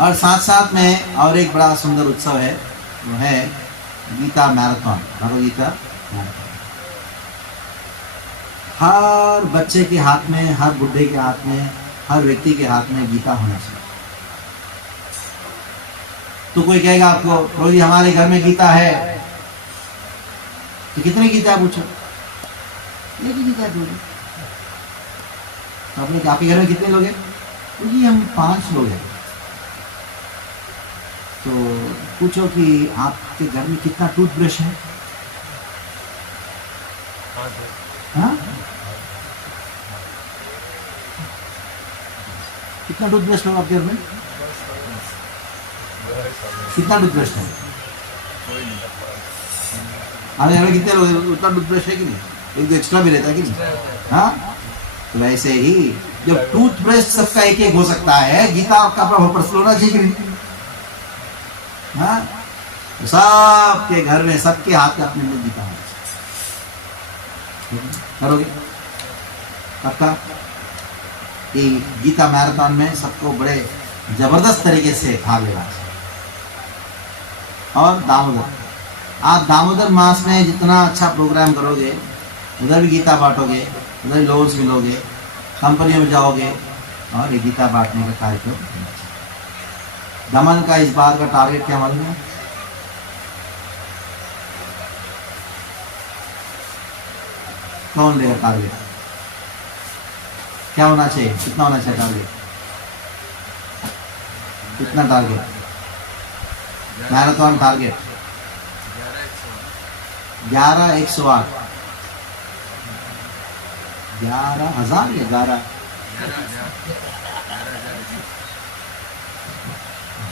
और साथ साथ में और एक बड़ा सुंदर उत्सव है, वो है गीता मैराथन, भगवद गीता मैराथन। हर बच्चे के हाथ में, हर बुढ़े के हाथ में, हर व्यक्ति के हाथ में गीता होना चाहिए। तो कोई कहेगा आपको प्रभु जी हमारे घर में गीता है, तो कितनी गीता है पूछो, एक ही गीता है। तो आपने आपके घर में कितने लोग हैं? तो जी हम 5 लोग हैं। तो पूछो कि आपके घर में कितना टूथब्रश है? हाँ, कितना टूथब्रश है आपके घर में? कितना टूथब्रश है? हमारे घर में कितने लोग, उतना टूथब्रश है कि नहीं? एक एक्स्ट्रा भी रहता है कि नहीं? हाँ, तो वैसे ही जब टूथब्रश सबका एक एक हो सकता है, गीता आपका अपना पर्सनल होना चाहिए कि नहीं? हाँ, तो सबके घर में, सबके हाथ में अपने में गीता होना चाहिए। करोगे पक्का? कि गीता मैराथन में सबको बड़े जबरदस्त तरीके से भाग लेना चाहिए। और दामोदर, आप दामोदर मास में जितना अच्छा प्रोग्राम करोगे, उधर भी गीता बांटोगे, उधर लोग मिलोगे, कंपनी में जाओगे और ये गीता बांटने का कार्यक्रम। दमन का इस बार का टारगेट क्या मालूम है? कौन लेगा टारगेट? क्या होना चाहिए, कितना होना चाहिए टारगेट? कितना टारगेट? मैराथन टारगेट 11,108, 11,000 या 11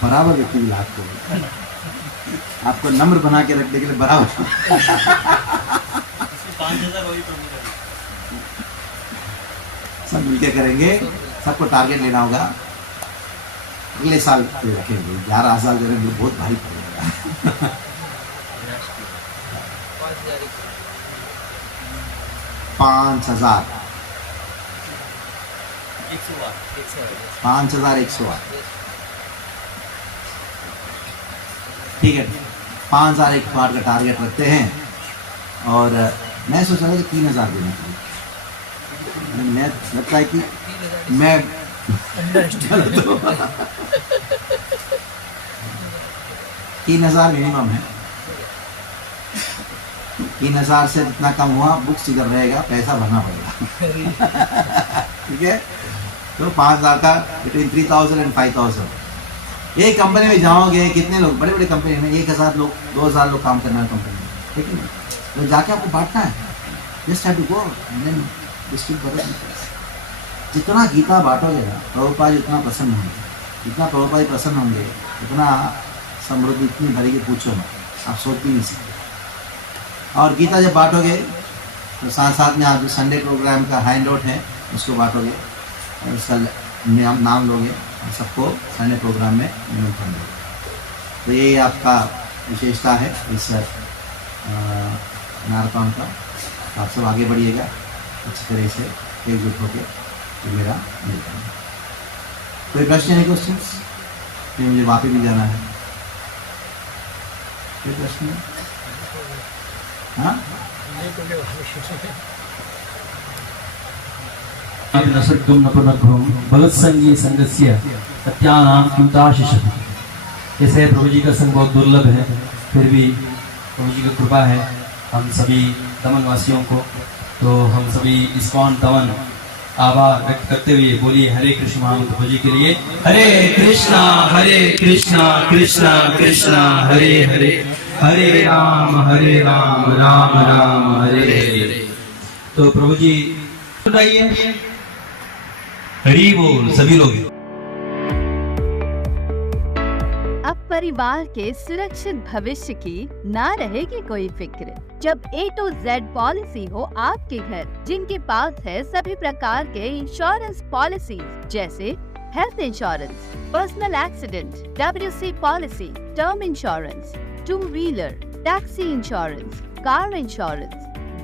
बराबर व्यक्ति मिला आपको नम्र बना के रखने के लिए बराबर 5,000 वही प्रभु सब मिलके करेंगे। सबको टारगेट लेना होगा, अगले साल रखेंगे। 11,000 करेंगे बहुत भारी पड़ेगा। 5,000 5,108 ठीक है। 5,008 का टारगेट रखते हैं। और मैं सोच रहा था कि 3,000 देना चाहिए। मैं लगता है कि मैं अंडरस्टैंड 3,000 मिनिमम है। 3,000 से जितना कम हुआ बुक्स इधर रहेगा, पैसा भरना पड़ेगा। ठीक है, तो 5,000 का बिटवीन 3,000 एंड 5,000। ये कंपनी में जाओगे, कितने लोग, बड़े बड़े कंपनी में 1,000 लोग 2,000 लोग काम करना है कंपनी में, ठीक है, तो जाके आपको बांटना है। Just have to go and then distribute. जितना गीता बांटोगे ना, प्रभुपाद उतना प्रसन्न होंगे, जितना प्रभुपाद प्रसन्न होंगे उतना समृद्धि इतनी भरेगी, पूछो मत, आप सोच भी नहीं सकते। और गीता जब बांटोगे तो साथ साथ में आप जो संडे प्रोग्राम का हैंड आउट है उसको बांटोगे और उसका नाम लोगे और सबको संडे प्रोग्राम में निमंत्रण दोगे। तो ये आपका विशेषता है इस मैराथन का। तो आप सब आगे बढ़िएगा अच्छी तरह से एकजुट होकर, तो मेरा मिलता है। कोई प्रश्न है, क्वेश्चन? फिर मुझे वापस भी जाना है। कोई प्रश्न है? हाँ, नसर्गम नपुनभ्रम भगतसंगी संगस्य सत्यानाम क्यूताशिषः। जैसे प्रभु जी का संग बहुत दुर्लभ है, फिर भी प्रभु जी की कृपा है हम सभी दमन वासियों को। तो हम सभी इस्कॉन दमन आभार व्यक्त करते हुए बोलिए हरे कृष्ण महामंत्र प्रभु जी के लिए। हरे कृष्णा कृष्णा कृष्णा हरे हरे, हरे राम राम राम हरे हरे। तो प्रभु जी सुनाइए, हरि बोल सभी लोग। अब परिवार के सुरक्षित भविष्य की ना रहेगी कोई फिक्र, जब A to Z पॉलिसी हो आपके घर, जिनके पास है सभी प्रकार के इंश्योरेंस पॉलिसी जैसे health insurance, personal accident, WC policy, term insurance, two wheeler, taxi insurance, car insurance,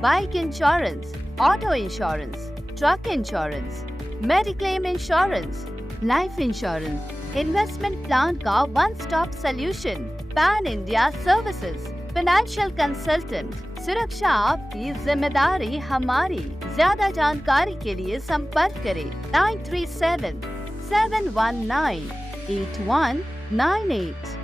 bike insurance, auto insurance, truck insurance, mediclaim insurance, life insurance, investment plan का one stop solution, pan India services, financial consultant. सुरक्षा आपकी, जिम्मेदारी हमारी। ज्यादा जानकारी के लिए संपर्क करें 937-719-8198।